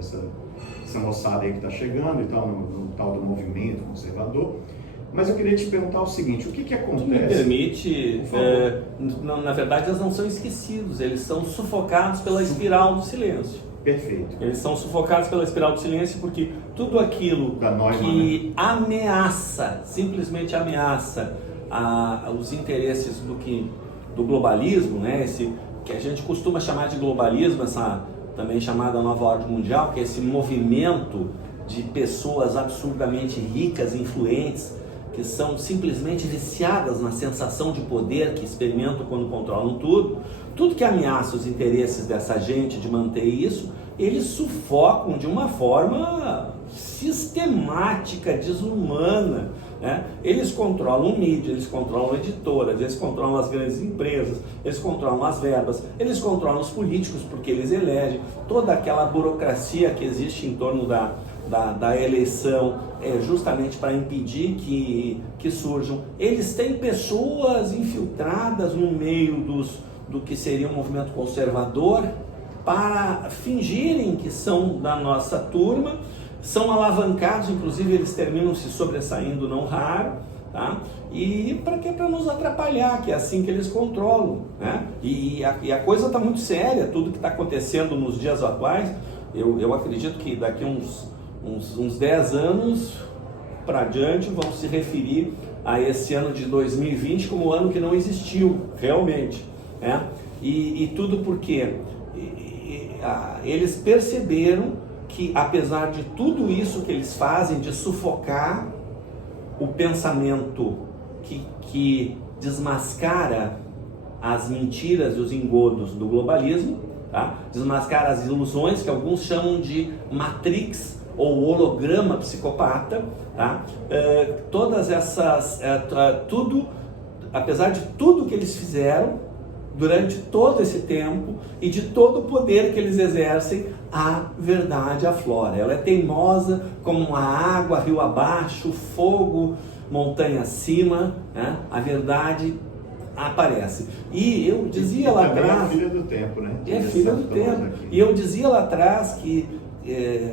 dessa moçada aí que está chegando e tal, no tal do movimento conservador. Mas eu queria te perguntar o seguinte, o que acontece? Me permite, na verdade eles não são esquecidos, eles são sufocados pela espiral do silêncio. Perfeito. Eles são sufocados pela espiral do silêncio porque tudo aquilo que ameaça, simplesmente ameaça os interesses do globalismo, né? Esse que a gente costuma chamar de globalismo, essa também chamada nova ordem mundial, que é esse movimento de pessoas absurdamente ricas, influentes, que são simplesmente viciadas na sensação de poder que experimentam quando controlam tudo que ameaça os interesses dessa gente de manter isso, eles sufocam de uma forma sistemática, desumana, né? Eles controlam mídia, eles controlam editoras, eles controlam as grandes empresas, eles controlam as verbas, eles controlam os políticos porque eles elegem, toda aquela burocracia que existe em torno da eleição justamente para impedir que surjam. Eles têm pessoas infiltradas no meio do que seria um movimento conservador para fingirem que são da nossa turma, são alavancados, inclusive eles terminam se sobressaindo não raro, tá? E para quê? Para nos atrapalhar, que é assim que eles controlam, né? E a coisa está muito séria, tudo que está acontecendo nos dias atuais, eu acredito que daqui uns 10 anos para adiante vão se referir a esse ano de 2020 como o ano que não existiu realmente, né? E tudo porque eles perceberam que apesar de tudo isso que eles fazem de sufocar o pensamento que desmascara as mentiras e os engodos do globalismo, tá? Desmascara as ilusões que alguns chamam de Matrix ou holograma psicopata, tá? Todas essas, tudo, apesar de tudo que eles fizeram durante todo esse tempo e de todo o poder que eles exercem, a verdade aflora. Ela é teimosa como uma água, rio abaixo, fogo, montanha acima, né? A verdade aparece. E eu dizia lá atrás... É filha do tempo, né? É filha do tempo. E eu dizia lá atrás que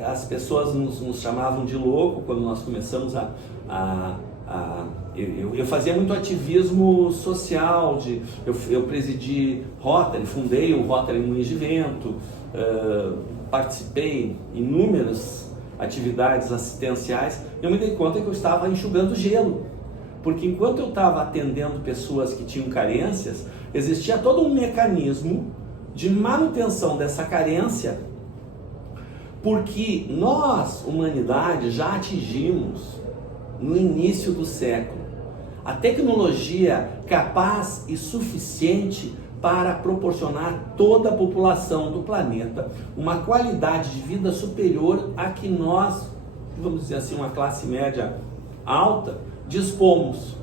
as pessoas nos chamavam de louco quando nós começamos eu fazia muito ativismo social, eu presidi Rotary, fundei o Rotary Moinhos de Vento, participei em inúmeras atividades assistenciais. Eu me dei conta que eu estava enxugando gelo, porque enquanto eu estava atendendo pessoas que tinham carências, existia todo um mecanismo de manutenção dessa carência, porque nós, humanidade, já atingimos no início do século a tecnologia capaz e suficiente para proporcionar a toda a população do planeta uma qualidade de vida superior a que nós, vamos dizer assim, uma classe média alta, dispomos.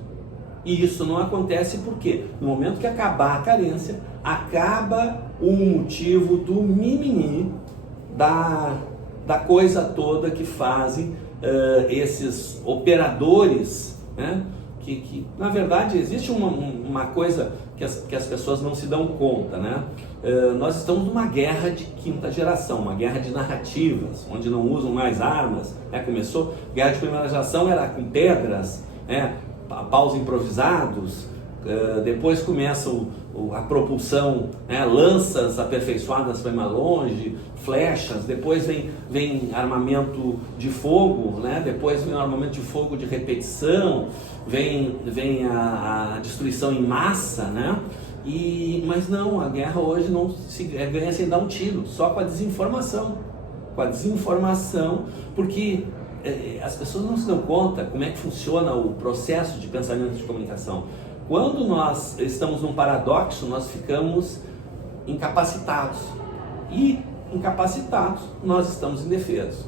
E isso não acontece porque no momento que acabar a carência, acaba o motivo do mimimi, da coisa toda que fazem esses operadores, né? Que na verdade existe uma coisa que as pessoas não se dão conta, né? Nós estamos numa guerra de quinta geração, uma guerra de narrativas, onde não usam mais armas, né? Começou, guerra de primeira geração era com pedras, né? Paus improvisados, depois começa a propulsão, né? Lanças aperfeiçoadas para ir mais longe, flechas, depois vem armamento de fogo, né? Depois vem o armamento de fogo de repetição, vem a destruição em massa, né? Mas não, a guerra hoje não se ganha sem dar um tiro, só com a desinformação. Com a desinformação, porque as pessoas não se dão conta como é que funciona o processo de pensamento de comunicação. Quando nós estamos num paradoxo, nós ficamos incapacitados. E incapacitados, nós estamos indefesos.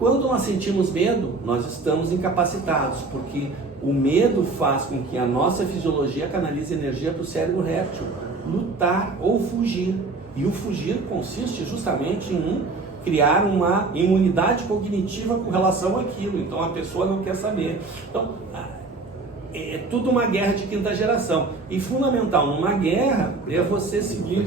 Quando nós sentimos medo, nós estamos incapacitados, porque o medo faz com que a nossa fisiologia canalize energia para o cérebro réptil, lutar ou fugir. E o fugir consiste justamente em criar uma imunidade cognitiva com relação àquilo. Então a pessoa não quer saber. Então é tudo uma guerra de quinta geração. E fundamental numa guerra é você seguir,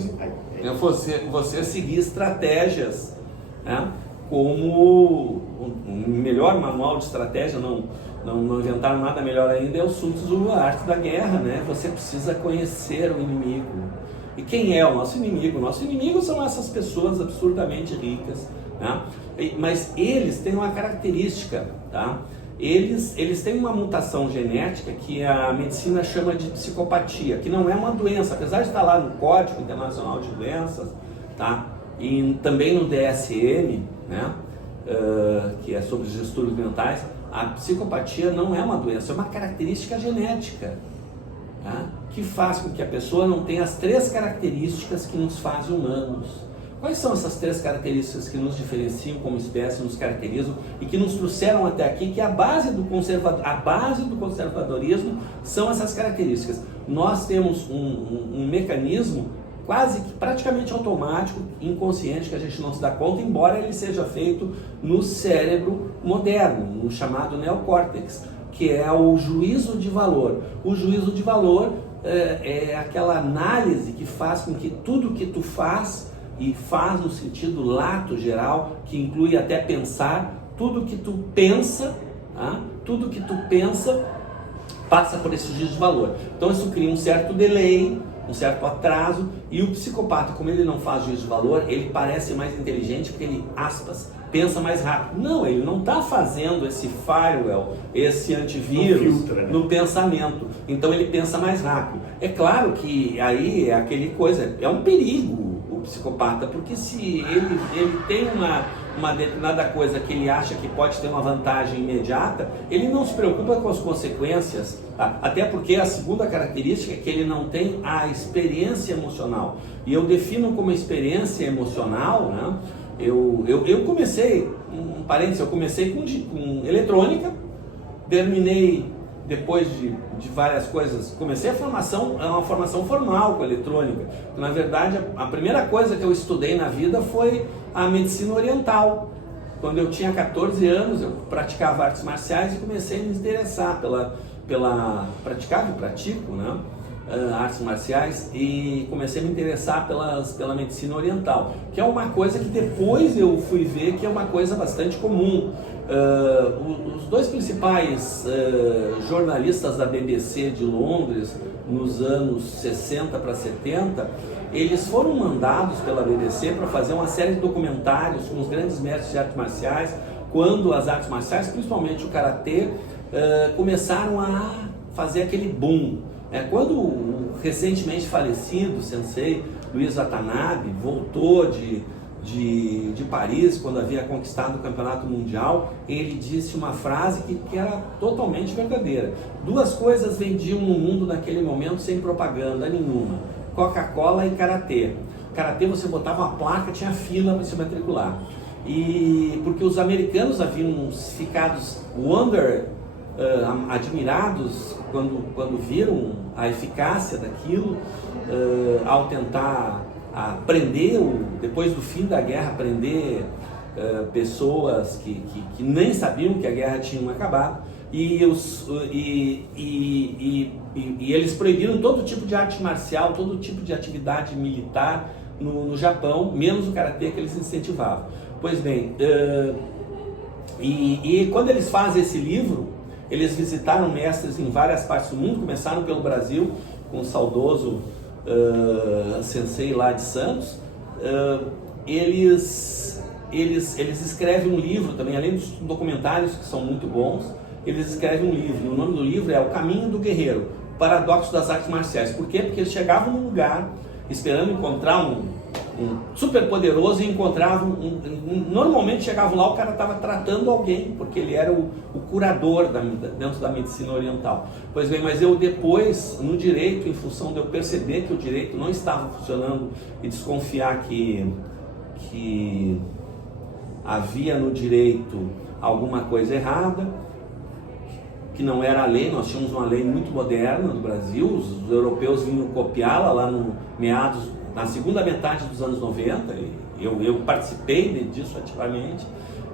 você seguir estratégias, né? como o melhor manual de estratégia, não inventaram nada melhor ainda, é o Sun Tzu, a arte da guerra, né? Você precisa conhecer o inimigo. E quem é o nosso inimigo? O nosso inimigo são essas pessoas absurdamente ricas, né? Mas eles têm uma característica, tá? Eles têm uma mutação genética que a medicina chama de psicopatia, que não é uma doença, apesar de estar lá no Código Internacional de Doenças, tá? E também no DSM, né? Que é sobre os distúrbios mentais. A psicopatia não é uma doença, é uma característica genética, tá? Que faz com que a pessoa não tenha as 3 características que nos fazem humanos. Quais são essas 3 características que nos diferenciam como espécie, nos caracterizam e que nos trouxeram até aqui, que a base do conservadorismo são essas características. Nós temos um mecanismo quase que praticamente automático, inconsciente, que a gente não se dá conta, embora ele seja feito no cérebro moderno, no chamado neocórtex, que é o juízo de valor. O juízo de valor é aquela análise que faz com que tudo que tu faz, e faz no sentido lato geral, que inclui até pensar, tudo que tu pensa, tá? Tudo que tu pensa passa por esse juízo de valor. Então isso cria um certo delay, um certo atraso, e o psicopata, como ele não faz juízo de valor, ele parece mais inteligente porque ele, aspas, pensa mais rápido. Não, ele não está fazendo esse firewall, esse antivírus no pensamento. Então ele pensa mais rápido. É claro que aí é aquele coisa, é um perigo o psicopata, porque se ele tem uma determinada coisa que ele acha que pode ter uma vantagem imediata, ele não se preocupa com as consequências, tá? Até porque a segunda característica é que ele não tem a experiência emocional. E eu defino como experiência emocional, né? Eu comecei, um parênteses, eu comecei com eletrônica, terminei depois de várias coisas, comecei uma formação formal com eletrônica. Na verdade, a primeira coisa que eu estudei na vida foi a medicina oriental. Quando eu tinha 14 anos, eu praticava artes marciais e comecei a me interessar praticava e pratico, né? Artes marciais, e comecei a me interessar pela medicina oriental, que é uma coisa que depois eu fui ver que é uma coisa bastante comum. Os 2 principais jornalistas da BBC de Londres, nos anos 60 para 70, eles foram mandados pela BBC para fazer uma série de documentários com os grandes mestres de artes marciais, quando as artes marciais, principalmente o karatê, começaram a fazer aquele boom. Quando o recentemente falecido sensei Luiz Watanabe voltou de Paris, quando havia conquistado o campeonato mundial, ele disse uma frase que era totalmente verdadeira. 2 coisas vendiam no mundo naquele momento sem propaganda nenhuma: Coca-Cola e karatê. Karatê, você botava uma placa, tinha fila para se matricular. E porque os americanos haviam ficado admirados quando viram a eficácia daquilo, ao tentar aprender, depois do fim da guerra, aprender pessoas que nem sabiam que a guerra tinha acabado, e eles proibiram todo tipo de arte marcial, todo tipo de atividade militar no Japão, menos o karatê, que eles incentivavam. Pois bem, quando eles fazem esse livro, eles visitaram mestres em várias partes do mundo, começaram pelo Brasil, com o saudoso sensei lá de Santos. Eles escrevem um livro também, além dos documentários que são muito bons, eles escrevem um livro, e o nome do livro é O Caminho do Guerreiro, Paradoxo das Artes Marciais. Por quê? Porque eles chegavam num lugar esperando encontrar um super poderoso, e encontravam normalmente chegavam lá, o cara estava tratando alguém, porque ele era o curador dentro da medicina oriental. Pois bem, mas eu depois, no direito, em função de eu perceber que o direito não estava funcionando e desconfiar que havia no direito alguma coisa errada, que não era a lei, nós tínhamos uma lei muito moderna no Brasil, os europeus vinham copiá-la lá na segunda metade dos anos 90, eu participei disso ativamente,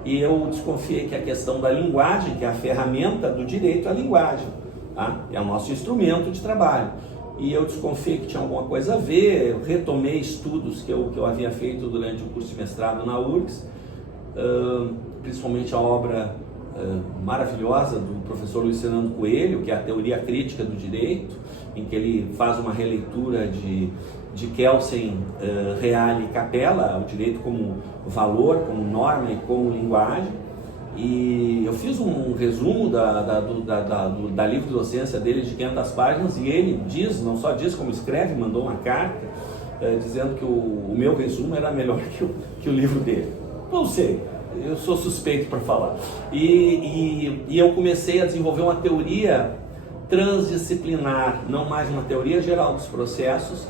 e eu desconfiei que a questão da linguagem, que é a ferramenta do direito, é a linguagem, tá? É o nosso instrumento de trabalho, e eu desconfiei que tinha alguma coisa a ver. Eu retomei estudos que eu havia feito durante o curso de mestrado na URGS, principalmente a obra maravilhosa do professor Luiz Fernando Coelho, que é a Teoria Crítica do Direito, em que ele faz uma releitura de Kelsen, Reale e Capella, o direito como valor, como norma e como linguagem. E eu fiz um resumo da livro-docência dele de 500 páginas, e ele diz, não só diz como escreve, mandou uma carta dizendo que o meu resumo era melhor que o livro dele. Não sei, eu sou suspeito para falar. E eu comecei a desenvolver uma teoria transdisciplinar, não mais uma teoria geral dos processos,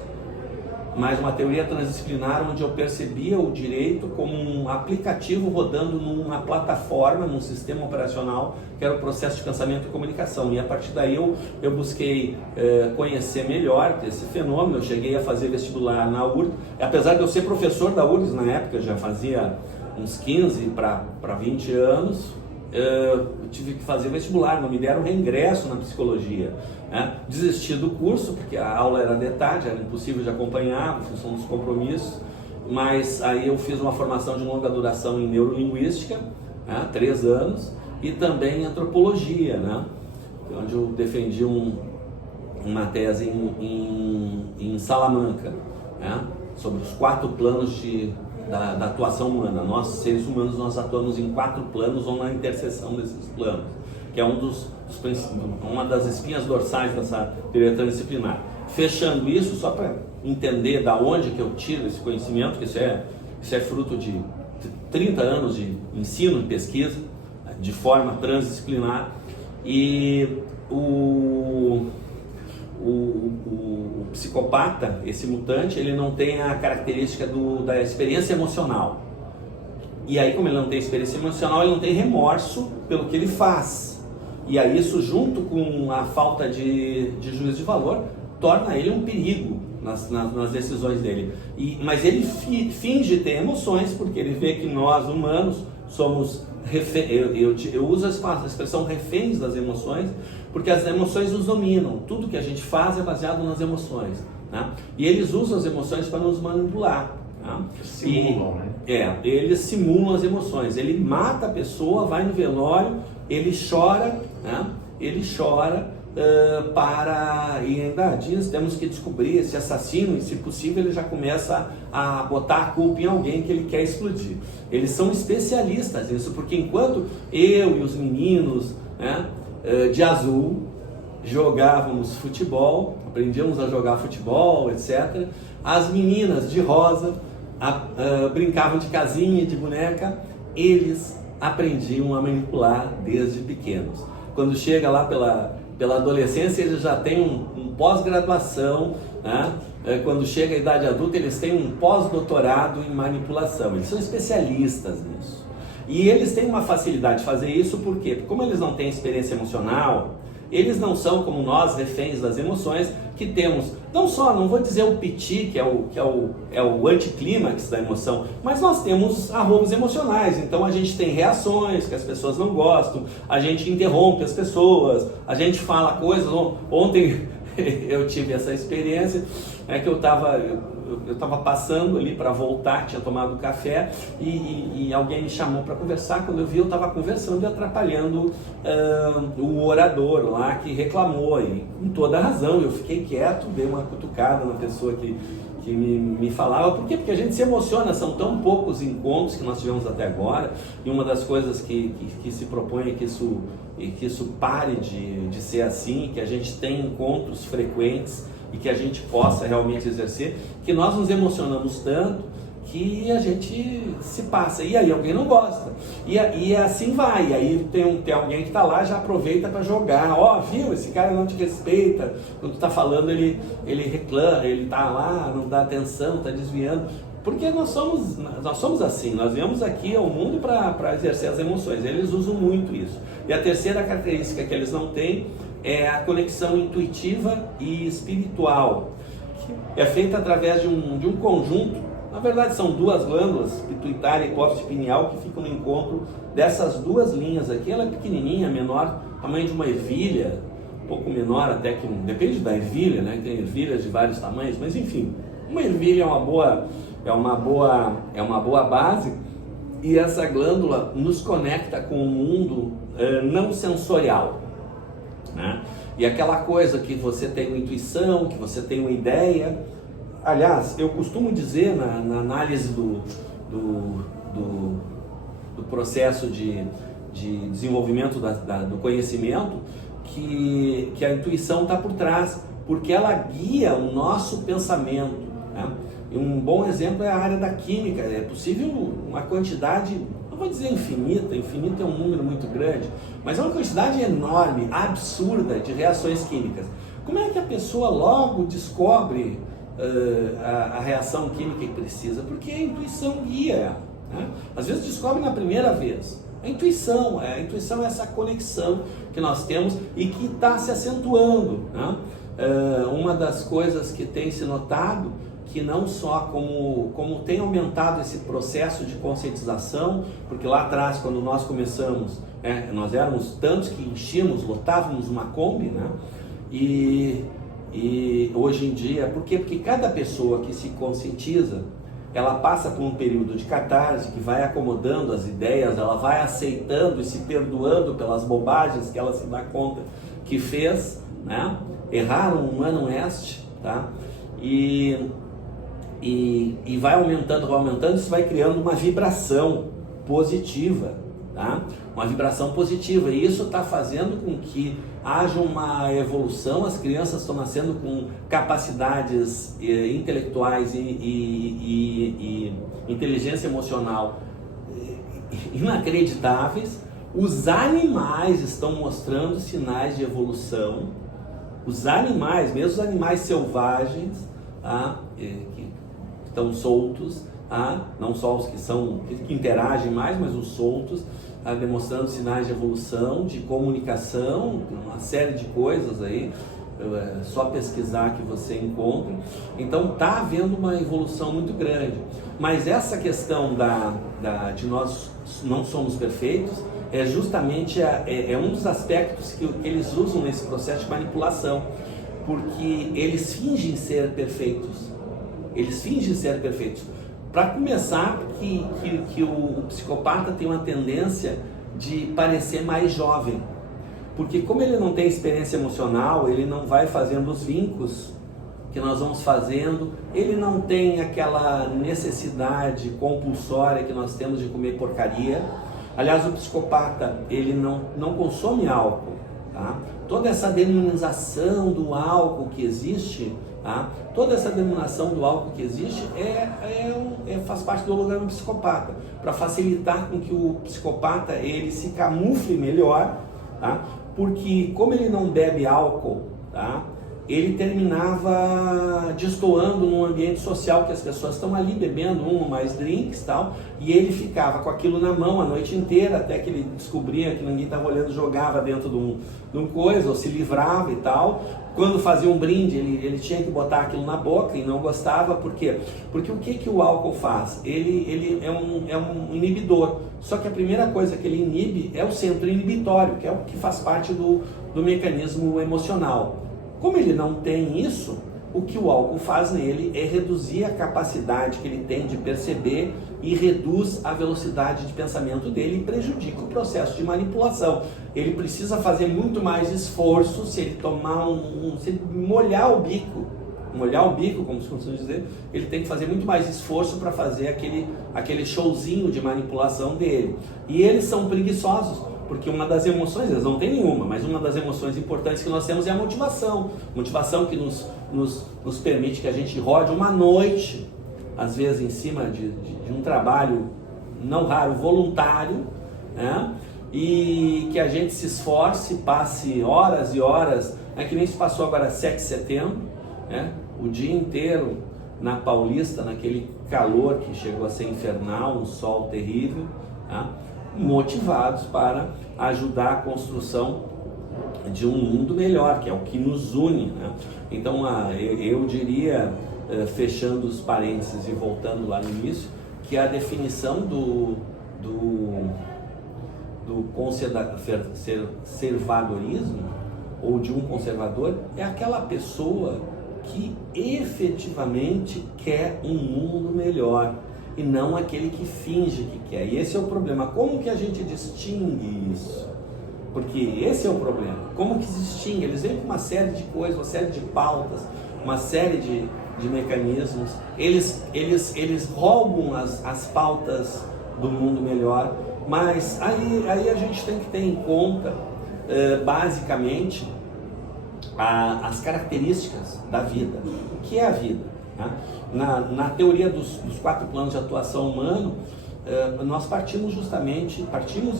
mas uma teoria transdisciplinar onde eu percebia o direito como um aplicativo rodando numa plataforma, num sistema operacional, que era o processo de pensamento e comunicação. E a partir daí eu busquei conhecer melhor esse fenômeno. Eu cheguei a fazer vestibular na URGS, apesar de eu ser professor da URGS na época, já fazia uns 15 para 20 anos, eu tive que fazer vestibular, não me deram reingresso na psicologia, né? Desisti do curso porque a aula era de tarde, era impossível de acompanhar, em função dos compromissos, mas aí eu fiz uma formação de longa duração em neurolinguística, né? 3 anos, e também em antropologia, né? Onde eu defendi uma tese em Salamanca, né? Sobre os 4 planos da atuação humana. Nós, seres humanos, nós atuamos em 4 planos ou na interseção desses planos, que é uma das espinhas dorsais dessa teoria transdisciplinar. Fechando isso, só para entender da onde que eu tiro esse conhecimento, que isso é fruto de 30 anos de ensino e pesquisa, de forma transdisciplinar, e o psicopata, esse mutante, ele não tem a característica da experiência emocional. E aí, como ele não tem experiência emocional, ele não tem remorso pelo que ele faz. E aí isso, junto com a falta de juízo de valor, torna ele um perigo nas decisões dele. Mas ele finge ter emoções, porque ele vê que nós, humanos, somos reféns. Eu uso a expressão reféns das emoções, porque as emoções nos dominam. Tudo que a gente faz é baseado nas emoções, né? E eles usam as emoções para nos manipular, né? Simulam, né? Eles simulam as emoções. Ele mata a pessoa, vai no velório, ele chora, né? Ele chora e ainda diz, temos que descobrir esse assassino, e se possível ele já começa a botar a culpa em alguém que ele quer explodir. Eles são especialistas nisso, porque enquanto eu e os meninos, né, de azul jogávamos futebol, aprendíamos a jogar futebol, etc., as meninas de rosa brincavam de casinha, de boneca, eles aprendiam a manipular desde pequenos. Quando chega lá pela adolescência, eles já têm um pós-graduação, né? Quando chega a idade adulta, eles têm um pós-doutorado em manipulação. Eles são especialistas nisso. E eles têm uma facilidade de fazer isso, por quê? Porque como eles não têm experiência emocional, eles não são como nós, reféns das emoções, que temos, não vou dizer o piti, que é o anticlímax da emoção, mas nós temos arroubos emocionais. Então a gente tem reações que as pessoas não gostam, a gente interrompe as pessoas, a gente fala coisas. Ontem eu tive essa experiência, que eu estava passando ali para voltar, tinha tomado café e alguém me chamou para conversar. Quando eu vi, eu estava conversando e atrapalhando o orador lá, que reclamou, e com toda a razão. Eu fiquei quieto, dei uma cutucada na pessoa que me falava. Por quê? Porque a gente se emociona. São tão poucos encontros que nós tivemos até agora, e uma das coisas que se propõe é que isso pare de ser assim, que a gente tenha encontros frequentes e que a gente possa realmente exercer, que nós nos emocionamos tanto que a gente se passa, e aí alguém não gosta, e assim vai, e aí tem alguém que está lá, já aproveita para jogar, viu, esse cara não te respeita, quando tu está falando ele reclama, ele está lá, não dá atenção, está desviando, porque nós somos assim, nós viemos aqui ao mundo para exercer as emoções. Eles usam muito isso. E a terceira característica que eles não têm é a conexão intuitiva e espiritual, que é feita através de um conjunto. Na verdade são 2 glândulas, pituitária e hipófise pineal, que ficam no encontro dessas 2 linhas aqui. Ela é pequenininha, menor, tamanho de uma ervilha, um pouco menor até que, depende da ervilha, né? Tem ervilhas de vários tamanhos, mas enfim, uma ervilha é uma boa base. e essa glândula nos conecta com o mundo não sensorial, né? E aquela coisa que você tem uma intuição, que você tem uma ideia. Aliás, eu costumo dizer na análise do processo de desenvolvimento do conhecimento, que a intuição está por trás, porque ela guia o nosso pensamento, né? E um bom exemplo é a área da química. É possível uma quantidade, não vou dizer infinita é um número muito grande, mas é uma quantidade enorme, absurda de reações químicas. Como é que a pessoa logo descobre a reação química que precisa? Porque a intuição guia ela, né? Às vezes descobre na primeira vez. A intuição é essa conexão que nós temos e que está se acentuando, né? Uma das coisas que tem se notado, que não só como tem aumentado esse processo de conscientização, porque lá atrás, quando nós começamos, nós éramos tantos que lotávamos uma Kombi, né? E hoje em dia, por quê? Porque cada pessoa que se conscientiza, ela passa por um período de catarse, que vai acomodando as ideias, ela vai aceitando e se perdoando pelas bobagens que ela se dá conta que fez, né? Erraram um ano este, tá? E vai aumentando, isso vai criando uma vibração positiva, tá? Uma vibração positiva, e isso está fazendo com que haja uma evolução. As crianças estão nascendo com capacidades intelectuais e inteligência emocional inacreditáveis. Os animais estão mostrando sinais de evolução. Os animais, mesmo os animais selvagens, tá? Que estão soltos, tá? Não só os que interagem mais, mas os soltos, tá? Demonstrando sinais de evolução, de comunicação, uma série de coisas aí. É só pesquisar que você encontra. Então está havendo uma evolução muito grande. Mas essa questão de nós não somos perfeitos é justamente um dos aspectos que eles usam nesse processo de manipulação, porque eles fingem ser perfeitos. Para começar, que o psicopata tem uma tendência de parecer mais jovem, porque como ele não tem experiência emocional, ele não vai fazendo os vínculos que nós vamos fazendo, ele não tem aquela necessidade compulsória que nós temos de comer porcaria. Aliás, o psicopata, ele não consome álcool, tá? Toda essa demonização do álcool que existe, tá? Faz parte do holograma psicopata, para facilitar com que o psicopata ele se camufle melhor, tá? Porque como ele não bebe álcool, tá? Ele terminava destoando num ambiente social que as pessoas estão ali bebendo um ou mais drinks, tal, e ele ficava com aquilo na mão a noite inteira, até que ele descobria que ninguém estava olhando, jogava dentro de um coisa, ou se livrava e tal. Quando fazia um brinde, ele tinha que botar aquilo na boca e não gostava. Por quê? Porque o que o álcool faz? Ele é um inibidor. Só que a primeira coisa que ele inibe é o centro inibitório, que é o que faz parte do mecanismo emocional. Como ele não tem isso, o que o álcool faz nele é reduzir a capacidade que ele tem de perceber e reduz a velocidade de pensamento dele e prejudica o processo de manipulação. Ele precisa fazer muito mais esforço se ele tomar se ele molhar o bico, como se costuma dizer, ele tem que fazer muito mais esforço para fazer aquele showzinho de manipulação dele. E eles são preguiçosos, porque uma das emoções, eles não têm nenhuma, mas uma das emoções importantes que nós temos é a motivação. Motivação que nos permite que a gente rode uma noite, às vezes em cima de um trabalho, não raro, voluntário, né? E que a gente se esforce, passe horas e horas, que nem se passou agora 7 de setembro, né? O dia inteiro na Paulista, naquele calor que chegou a ser infernal, um sol terrível, tá? Motivados para ajudar a construção de um mundo melhor, que é o que nos une, né? Então, eu diria, fechando os parênteses e voltando lá no início, que a definição do conservadorismo, ou de um conservador, é aquela pessoa que efetivamente quer um mundo melhor. e não aquele que finge que quer. E esse é o problema. Como que a gente distingue isso? Porque esse é o problema. Como que se distingue? Eles vêm com uma série de coisas, uma série de pautas, uma série de mecanismos. Eles roubam as pautas do mundo melhor, mas aí a gente tem que ter em conta, basicamente, as características da vida. O que é a vida? Né? Na teoria dos 4 planos de atuação humano, nós partimos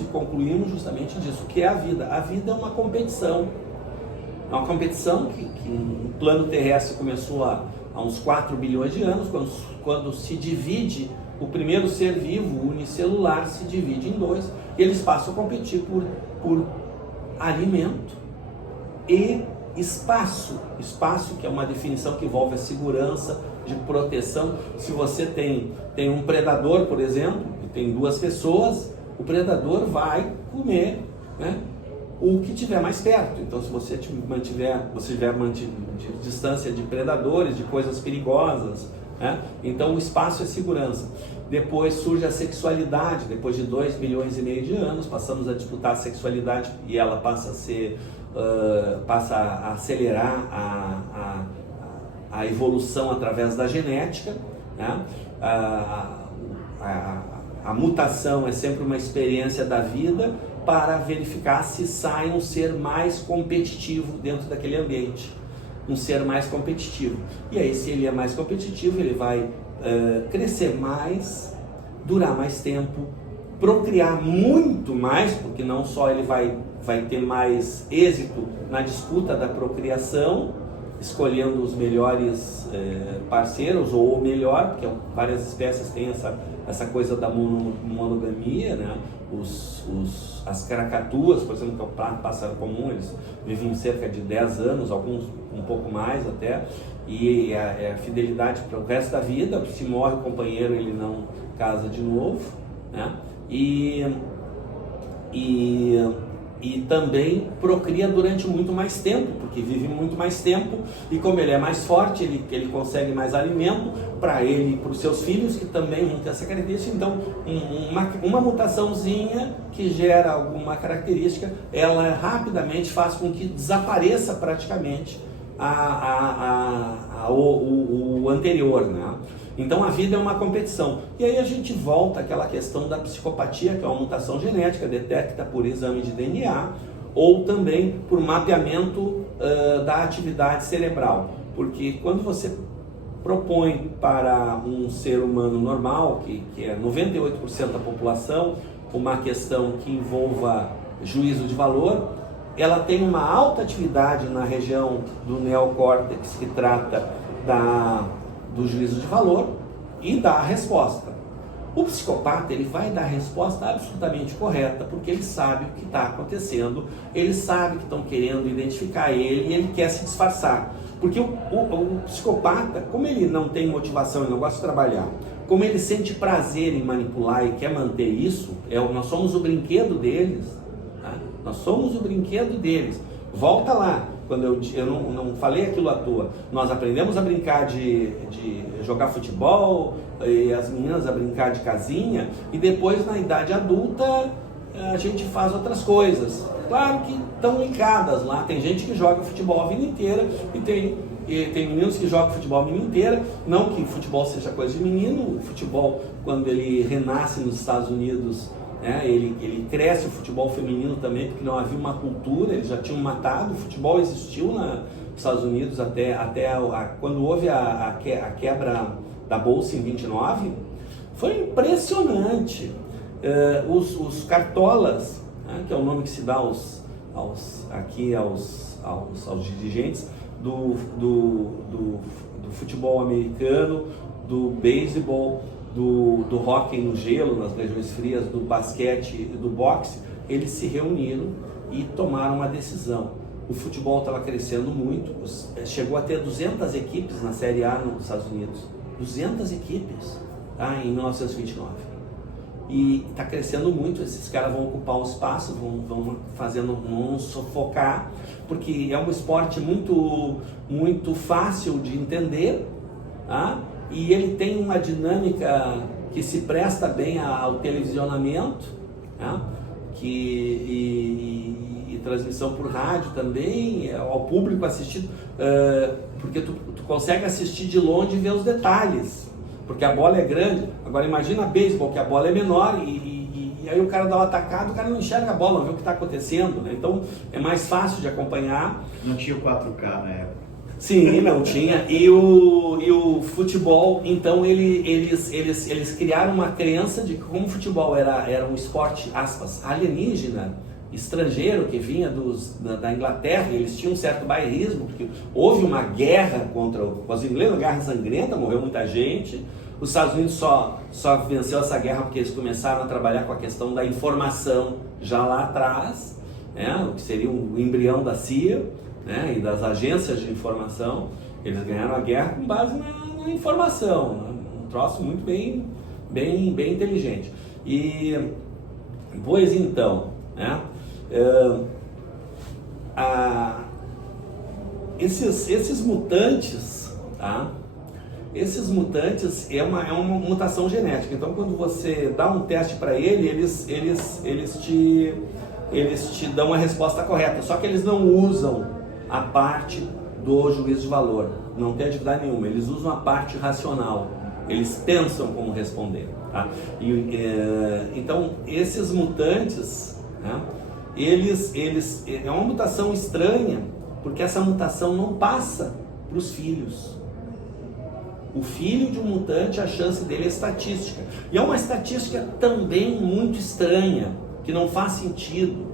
e concluímos justamente disso. O que é a vida? A vida é uma competição. É uma competição que no plano terrestre começou há uns 4 bilhões de anos, quando se divide, o primeiro ser vivo, unicelular, se divide em 2, e eles passam a competir por alimento e espaço, que é uma definição que envolve a segurança, de proteção. Se você tem um predador, por exemplo, e tem 2 pessoas, o predador vai comer, né, o que tiver mais perto. Então, se você tiver distância de predadores, de coisas perigosas, né, então o espaço é segurança. Depois surge a sexualidade. Depois de 2 bilhões e meio de anos, passamos a disputar a sexualidade e ela passa a acelerar a evolução através da genética, né? A mutação é sempre uma experiência da vida para verificar se sai um ser mais competitivo dentro daquele ambiente, um ser mais competitivo. E aí, se ele é mais competitivo, ele vai crescer mais, durar mais tempo, procriar muito mais, porque não só ele vai ter mais êxito na disputa da procriação, escolhendo os melhores parceiros, ou o melhor, porque várias espécies têm essa coisa da monogamia, né? As caracatuas, por exemplo, que é o pássaro comum, eles vivem cerca de 10 anos, alguns um pouco mais até, e a fidelidade para o resto da vida. Se morre o companheiro, ele não casa de novo, né? E também procria durante muito mais tempo, porque vive muito mais tempo, e como ele é mais forte, ele consegue mais alimento para ele e para os seus filhos, que também vão ter essa característica. Então, uma mutaçãozinha que gera alguma característica, ela rapidamente faz com que desapareça praticamente o anterior, né? Então a vida é uma competição. E aí a gente volta àquela questão da psicopatia, que é uma mutação genética, detecta por exame de DNA ou também por mapeamento da atividade cerebral. Porque quando você propõe para um ser humano normal, que é 98% da população, uma questão que envolva juízo de valor, ela tem uma alta atividade na região do neocórtex que trata do juízo de valor e dá a resposta. O psicopata, ele vai dar a resposta absolutamente correta, porque ele sabe o que está acontecendo, ele sabe que estão querendo identificar ele e ele quer se disfarçar. Porque o psicopata, como ele não tem motivação, ele não gosta de trabalhar, como ele sente prazer em manipular e quer manter isso, nós somos o brinquedo deles, tá? Nós somos o brinquedo deles. Volta lá, quando eu não falei aquilo à toa. Nós aprendemos a brincar de jogar futebol, e as meninas a brincar de casinha, e depois na idade adulta a gente faz outras coisas. Claro que estão ligadas lá, tem gente que joga futebol a vida inteira e tem meninos que jogam futebol a vida inteira. Não que futebol seja coisa de menino, o futebol, quando ele renasce nos Estados Unidos, né, ele cresce o futebol feminino também, porque não havia uma cultura, eles já tinham matado. O futebol existiu nos Estados Unidos até quando houve a quebra da Bolsa em 29, foi impressionante. Os cartolas, né, que é o nome que se dá aos dirigentes do futebol americano, do beisebol, do hóquei no gelo, nas regiões frias, do basquete e do boxe, eles se reuniram e tomaram uma decisão. O futebol estava crescendo muito, chegou a ter 200 equipes na Série A nos Estados Unidos. 200 equipes, tá, em 1929. E está crescendo muito, esses caras vão ocupar o espaço, vão sufocar, porque é um esporte muito, muito fácil de entender, tá? E ele tem uma dinâmica que se presta bem ao televisionamento, né? E transmissão por rádio também, ao público assistir, porque tu consegue assistir de longe e ver os detalhes, porque a bola é grande. Agora imagina beisebol, que a bola é menor e aí o cara dá uma atacada, o cara não enxerga a bola, não vê o que está acontecendo, né? Então é mais fácil de acompanhar. Não tinha o 4K na época. Sim, não tinha. E o futebol, então eles criaram uma crença de que como o futebol era um esporte, aspas, alienígena, estrangeiro, que vinha da Inglaterra, eles tinham um certo bairrismo, porque houve uma guerra contra os ingleses, uma guerra sangrenta, morreu muita gente. Os Estados Unidos só venceu essa guerra porque eles começaram a trabalhar com a questão da informação já lá atrás, né, o que seria o embrião da CIA, né, e das agências de informação. Eles ganharam a guerra com base na informação, né, um troço muito bem inteligente. E, pois então, né, esses mutantes, tá? Esses mutantes é uma mutação genética. Então, quando você dá um teste para eles te dão a resposta correta. Só que eles não usam a parte do juízo de valor. Não tem atividade nenhuma. Eles usam a parte racional. Eles pensam como responder. Tá? Então, esses mutantes, né, é uma mutação estranha, porque essa mutação não passa para os filhos. O filho de um mutante, a chance dele é estatística. E é uma estatística também muito estranha, que não faz sentido.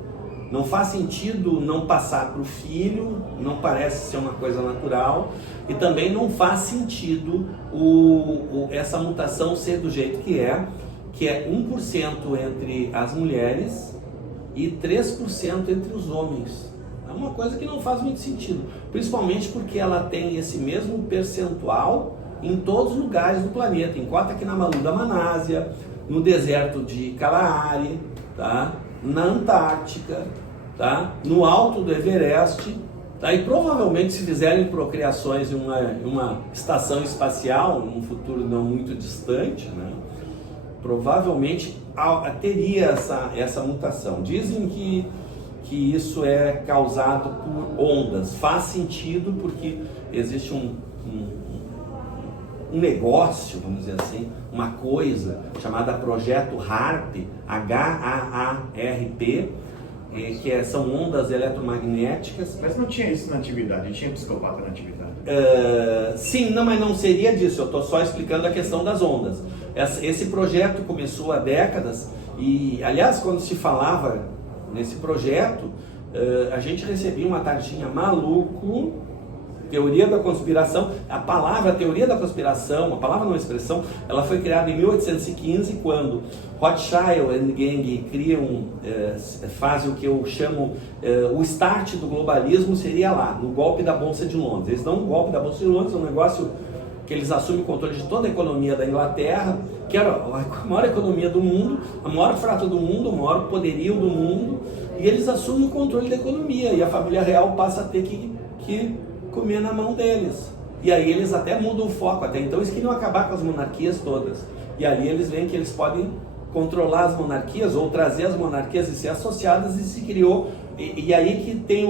Não faz sentido não passar para o filho, não parece ser uma coisa natural. E também não faz sentido essa mutação ser do jeito que é 1% entre as mulheres e 3% entre os homens. É uma coisa que não faz muito sentido. Principalmente porque ela tem esse mesmo percentual em todos os lugares do planeta, enquanto aqui na Malu da Manásia, no deserto de Kalahari, tá? Na Antártica, tá? No alto do Everest, tá? E provavelmente se fizerem procriações em uma estação espacial, num futuro não muito distante, né? Provavelmente teria essa mutação. Dizem que isso é causado por ondas. Faz sentido porque existe um negócio, vamos dizer assim, uma coisa chamada Projeto HAARP, H-A-A-R-P, que são ondas eletromagnéticas. Mas não tinha isso na atividade, tinha psicopata na atividade. Sim, não, mas não seria disso, eu estou só explicando a questão das ondas. Esse projeto começou há décadas e, aliás, quando se falava nesse projeto, a gente recebia uma tarjinha maluco, teoria da conspiração. A palavra teoria da conspiração, a palavra não expressão, ela foi criada em 1815, quando Rothschild and Gang fazem o que eu chamo o start do globalismo, seria lá, no golpe da Bolsa de Londres. Eles dão um golpe da Bolsa de Londres, um negócio que eles assumem o controle de toda a economia da Inglaterra, que era a maior economia do mundo, a maior frota do mundo, o maior poderio do mundo, e eles assumem o controle da economia, e a família real passa a ter que comer na mão deles. E aí eles até mudam o foco. Até então eles queriam acabar com as monarquias todas. E ali eles veem que eles podem controlar as monarquias ou trazer as monarquias e ser associadas, e se criou. E aí que tem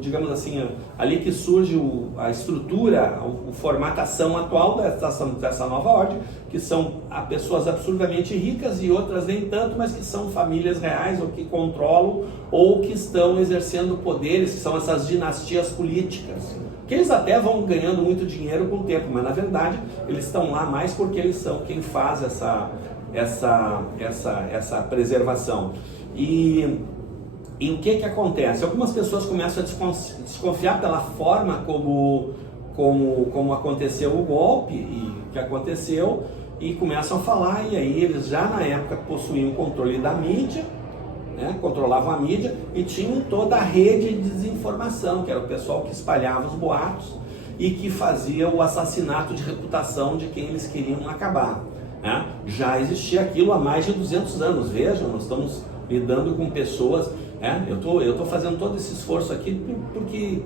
digamos assim, ali que surge a estrutura, a formatação atual dessa nova ordem, que são pessoas absurdamente ricas e outras nem tanto, mas que são famílias reais, ou que controlam, ou que estão exercendo poderes, que são essas dinastias políticas, que eles até vão ganhando muito dinheiro com o tempo, mas na verdade eles estão lá mais porque eles são quem faz essa preservação. E o que acontece? Algumas pessoas começam a desconfiar pela forma como aconteceu o golpe e o que aconteceu, e começam a falar, e aí eles já na época possuíam o controle da mídia, né? Controlavam a mídia e tinham toda a rede de desinformação, que era o pessoal que espalhava os boatos e que fazia o assassinato de reputação de quem eles queriam acabar, né? Já existia aquilo há mais de 200 anos, vejam, nós estamos lidando com pessoas. Eu estou fazendo todo esse esforço aqui porque,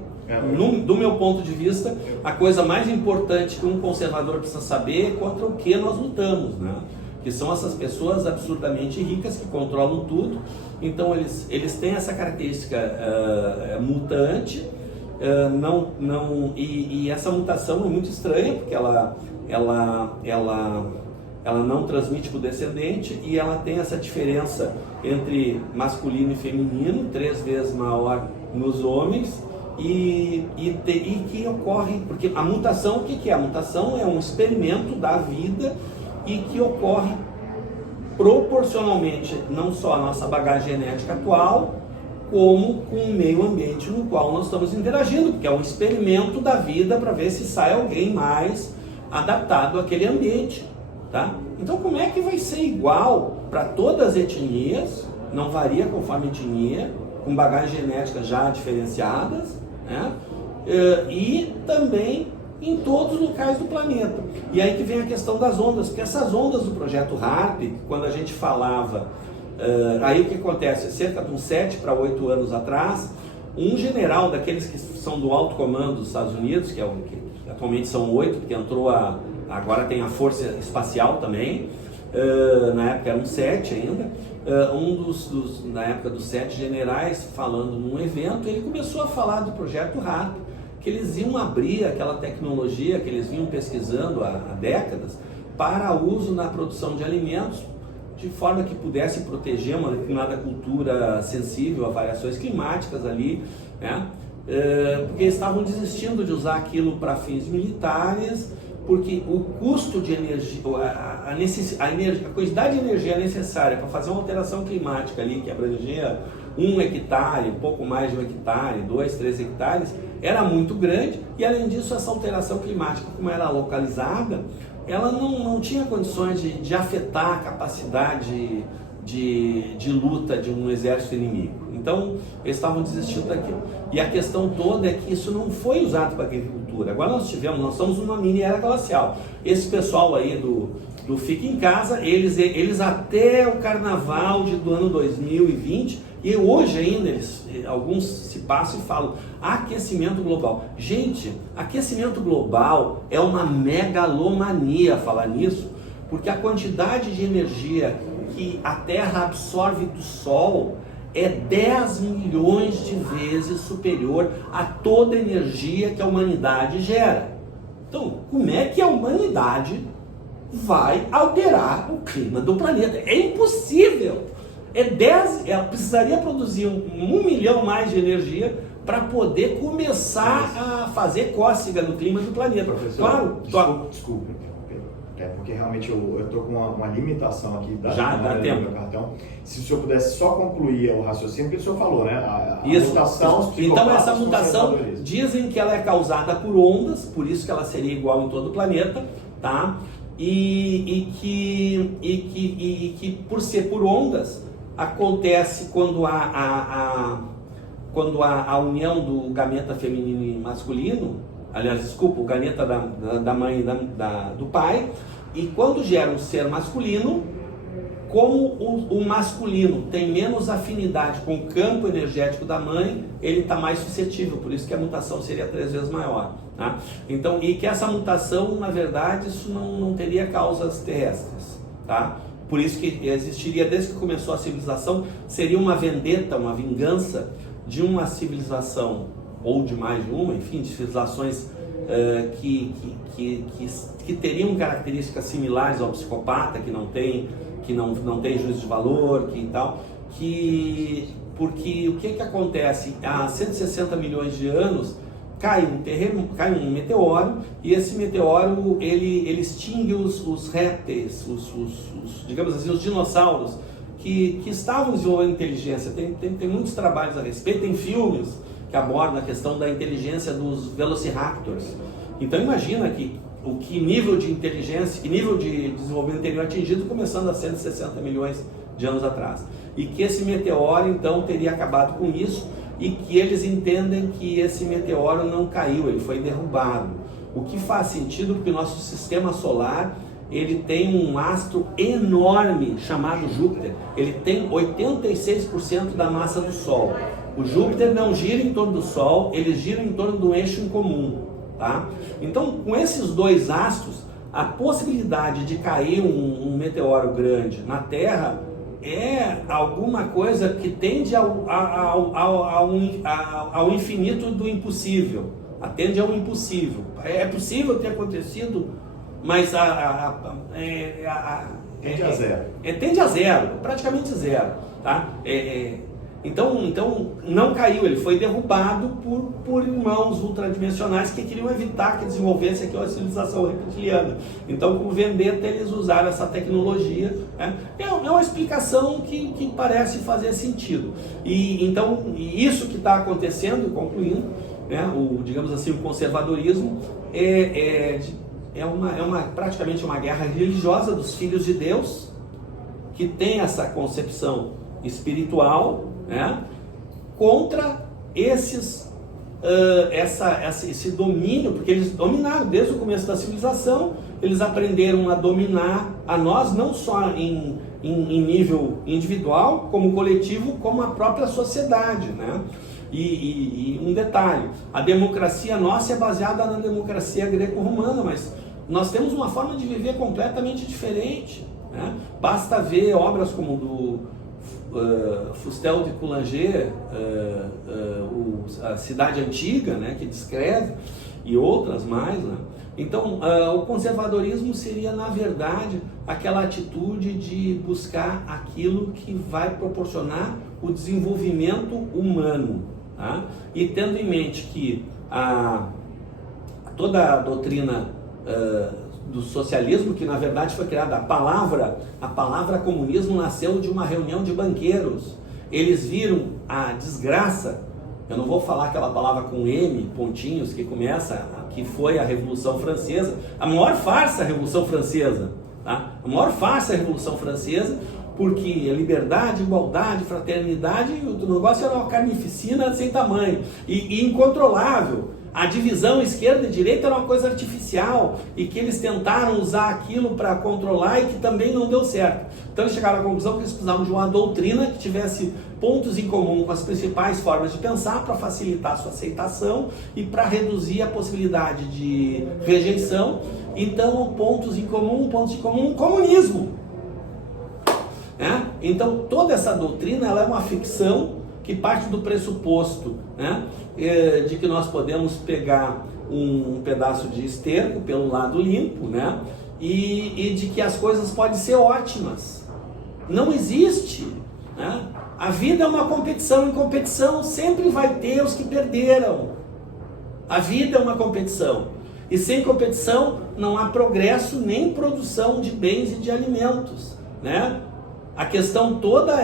do meu ponto de vista, a coisa mais importante que um conservador precisa saber é contra o que nós lutamos, né? que são essas pessoas absurdamente ricas que controlam tudo. Então eles têm essa característica mutante, e essa mutação é muito estranha, porque ela não transmite para o descendente, e ela tem essa diferença entre masculino e feminino, 3 vezes maior nos homens, e que ocorre, porque a mutação, o que é? A mutação é um experimento da vida e que ocorre proporcionalmente não só à nossa bagagem genética atual, como com o meio ambiente no qual nós estamos interagindo, porque é um experimento da vida para ver se sai alguém mais adaptado àquele ambiente, tá? Então como é que vai ser igual para todas as etnias, não varia conforme etnia, com bagagem genética já diferenciadas, né? E também em todos os locais do planeta. E aí que vem a questão das ondas, porque essas ondas do projeto HARP, quando a gente falava, aí o que acontece? Cerca de uns 7 para 8 anos atrás, um general daqueles que são do alto comando dos Estados Unidos, que atualmente são 8, porque agora tem a Força Espacial também, na época eram 7 ainda, na época dos 7 generais, falando num evento, ele começou a falar do projeto HARP, que eles iam abrir aquela tecnologia que eles vinham pesquisando há décadas para uso na produção de alimentos, de forma que pudesse proteger uma determinada cultura sensível a variações climáticas ali, né? Porque eles estavam desistindo de usar aquilo para fins militares, porque o custo de energia, a quantidade de energia necessária para fazer uma alteração climática ali, que abrangia 1 hectare, um pouco mais de 1 hectare, 2, 3 hectares, era muito grande, e além disso essa alteração climática, como era localizada, ela não tinha condições de afetar a capacidade de luta de um exército inimigo. Então eles estavam desistindo daquilo. E a questão toda é que isso não foi usado para a agricultura. Agora nós somos uma mini era glacial. Esse pessoal aí do Fica em Casa, eles até o carnaval do ano 2020, e hoje ainda alguns se passam e falam aquecimento global. Gente, aquecimento global é uma megalomania falar nisso, porque a quantidade de energia que a Terra absorve do Sol é 10 milhões de vezes superior a toda a energia que a humanidade gera. Então, como é que a humanidade vai alterar o clima do planeta? É impossível! Ela precisaria produzir 1 milhão mais de energia para poder começar a fazer cócega no clima do planeta. Professor, claro, desculpe. Porque realmente eu estou com uma limitação aqui da meu cartão. Se o senhor pudesse só concluir o raciocínio, que o senhor falou, né? A mutação. Então essa mutação, dizem que ela é causada por ondas, por isso que ela seria igual em todo o planeta, tá? E que por ser por ondas, acontece quando a união do gameta feminino e masculino, o gameta da mãe e do pai, e quando gera um ser masculino, como o masculino tem menos afinidade com o campo energético da mãe, ele está mais suscetível, por isso que a mutação seria 3 vezes maior, tá? Então, e que essa mutação, na verdade, isso não teria causas terrestres, tá? Por isso que existiria, desde que começou a civilização, seria uma vendetta, uma vingança de uma civilização, ou de mais de uma, enfim, de civilizações que teriam características similares ao psicopata, que não tem juízo de valor, porque o que acontece? Há 160 milhões de anos cai um meteoro, e esse meteoro ele extingue os répteis, digamos assim, os dinossauros que estavam desenvolvendo inteligência. Tem muitos trabalhos a respeito, tem filmes que abordam a questão da inteligência dos velociraptors. Então imagina que nível de inteligência, que nível de desenvolvimento teria atingido começando há 160 milhões de anos atrás. E que esse meteoro então teria acabado com isso, e que eles entendem que esse meteoro não caiu, ele foi derrubado. O que faz sentido porque o nosso sistema solar, ele tem um astro enorme chamado Júpiter. Ele tem 86% da massa do Sol. O Júpiter não gira em torno do Sol, ele gira em torno do eixo em comum, tá? Então, com esses dois astros, a possibilidade de cair um meteoro grande na Terra é alguma coisa que tende ao infinito do impossível, atende ao impossível. É possível ter acontecido, mas tende a zero. Tende a zero, praticamente zero. Tá? Então não caiu, ele foi derrubado por irmãos ultradimensionais que queriam evitar que desenvolvesse aqui uma civilização reptiliana. Então, como vendetta, eles usaram essa tecnologia. Né? É uma explicação que parece fazer sentido. Então, isso que está acontecendo, concluindo, né, digamos assim, o conservadorismo praticamente uma guerra religiosa dos filhos de Deus, que tem essa concepção espiritual, né, contra esse domínio, porque eles dominaram desde o começo da civilização, eles aprenderam a dominar a nós, não só em nível individual, como coletivo, como a própria sociedade, né? E um detalhe, a democracia nossa é baseada na democracia greco-romana, mas nós temos uma forma de viver completamente diferente, né? Basta ver obras como do Fustel de Coulanger, a Cidade Antiga, né, que descreve, e outras mais, né? Então, o conservadorismo seria, na verdade, aquela atitude de buscar aquilo que vai proporcionar o desenvolvimento humano, tá? E tendo em mente que toda a doutrina do socialismo, que na verdade foi criada, a palavra comunismo nasceu de uma reunião de banqueiros. Eles viram a desgraça, eu não vou falar aquela palavra com M, pontinhos, que foi a Revolução Francesa, a maior farsa a Revolução Francesa, tá? A maior farsa a Revolução Francesa, porque a liberdade, igualdade, fraternidade, o negócio era uma carnificina sem tamanho, e incontrolável. A divisão esquerda e direita era uma coisa artificial e que eles tentaram usar aquilo para controlar e que também não deu certo. Então eles chegaram à conclusão que eles precisavam de uma doutrina que tivesse pontos em comum com as principais formas de pensar para facilitar a sua aceitação e para reduzir a possibilidade de rejeição. Então, pontos em comum, comunismo. Né? Então, toda essa doutrina ela é uma ficção que parte do pressuposto, né, de que nós podemos pegar um pedaço de esterco pelo lado limpo, né, e de que as coisas podem ser ótimas. Não existe, né? A vida é uma competição, em competição sempre vai ter os que perderam. A vida é uma competição, e sem competição não há progresso nem produção de bens e de alimentos, né? A questão toda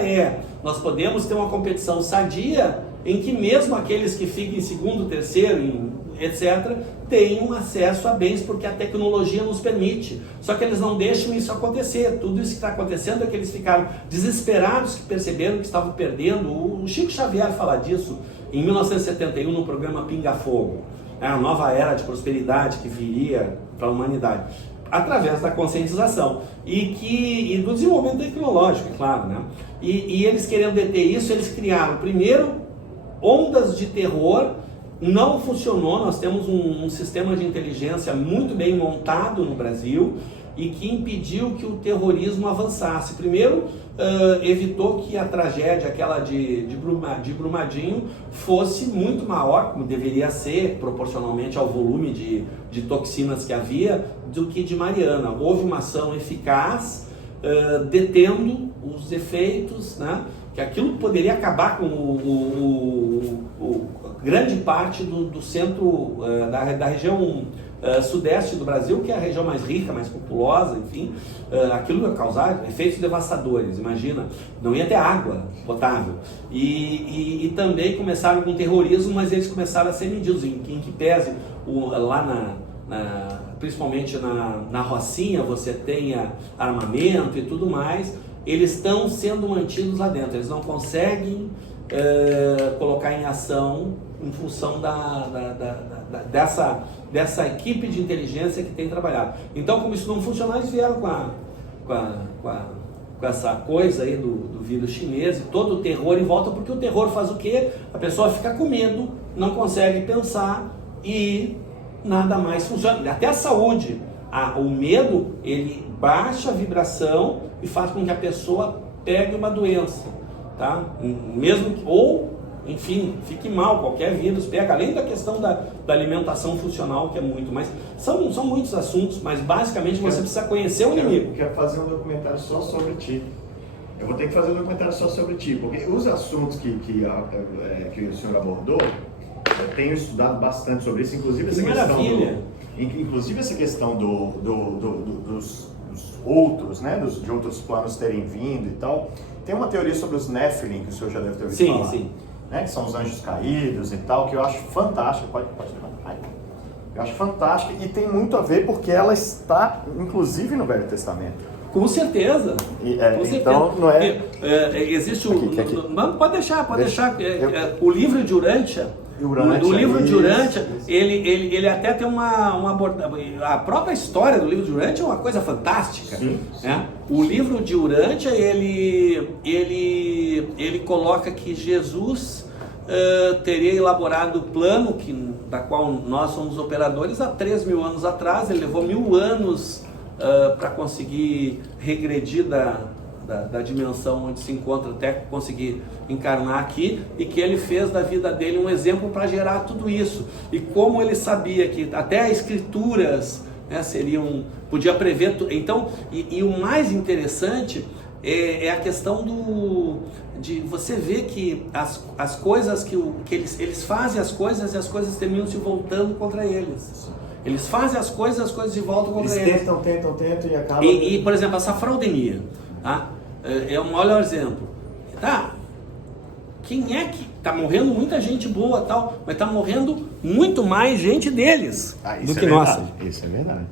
nós podemos ter uma competição sadia em que mesmo aqueles que ficam em segundo, terceiro, etc., tenham acesso a bens porque a tecnologia nos permite. Só que eles não deixam isso acontecer. Tudo isso que está acontecendo é que eles ficaram desesperados, que perceberam que estavam perdendo. O Chico Xavier fala disso em 1971 no programa Pinga Fogo. A nova era de prosperidade que viria para a humanidade, através da conscientização e do desenvolvimento tecnológico, é claro, né? E eles querendo deter isso, eles criaram primeiro ondas de terror. Não funcionou. Nós temos um sistema de inteligência muito bem montado no Brasil e que impediu que o terrorismo avançasse. Primeiro, evitou que a tragédia, aquela de Brumadinho, fosse muito maior, como deveria ser, proporcionalmente ao volume de toxinas que havia, do que de Mariana. Houve uma ação eficaz, detendo os efeitos, né? Que aquilo poderia acabar com grande parte do centro, da região sudeste do Brasil, que é a região mais rica, mais populosa, enfim. Aquilo ia causar efeitos devastadores, imagina, não ia ter água potável. E também começaram com terrorismo, mas eles começaram a ser medidos, em que pese lá principalmente na Rocinha você tenha armamento e tudo mais, eles estão sendo mantidos lá dentro, eles não conseguem colocar em ação em função dessa equipe de inteligência que tem trabalhado. Então, como isso não funcionar, eles vieram com essa coisa aí do vírus chinês e todo o terror em volta, porque o terror faz o quê? A pessoa fica com medo, não consegue pensar e nada mais funciona. Até a saúde o medo, ele baixa a vibração e faz com que a pessoa pegue uma doença, tá? Mesmo, ou, enfim, fique mal, qualquer vírus pega, além da questão da alimentação funcional, que é muito, mas são muitos assuntos, mas basicamente você precisa conhecer o inimigo. Eu quero fazer um documentário só sobre ti. Eu vou ter que fazer um documentário só sobre ti, porque os assuntos que o senhor abordou, eu tenho estudado bastante sobre isso, inclusive essa questão dos outros, né, de outros planos terem vindo e tal. Tem uma teoria sobre os Nephilim, que o senhor já deve ter ouvido falar. Sim. Né, que são os anjos caídos e tal, que eu acho fantástica. Pode levantar. Eu acho fantástica e tem muito a ver porque ela está, inclusive, no Velho Testamento. Com certeza. Com certeza. Então, não é... existe não, pode deixar. O livro de Urântia, o livro de Urântia, ele até tem uma abordagem. A própria história do livro de Urântia é uma coisa fantástica. Sim. O livro de Urântia, ele coloca que Jesus teria elaborado o plano da qual nós somos operadores há 3.000 anos atrás. Ele levou 1.000 anos para conseguir regredir da dimensão onde se encontra até conseguir encarnar aqui, e que ele fez da vida dele um exemplo para gerar tudo isso. E como ele sabia que até as escrituras, né, podia prever então, e o mais interessante é a questão de você ver que as coisas que eles fazem as coisas e as coisas terminam se voltando contra eles. Eles fazem as coisas se voltam contra eles. Eles tentam e acabam... E, por exemplo, essa fraudemia, tá? É um melhor exemplo. Tá? Quem é que... Tá morrendo muita gente boa, tal, mas tá morrendo muito mais gente deles do que nós. Isso é verdade.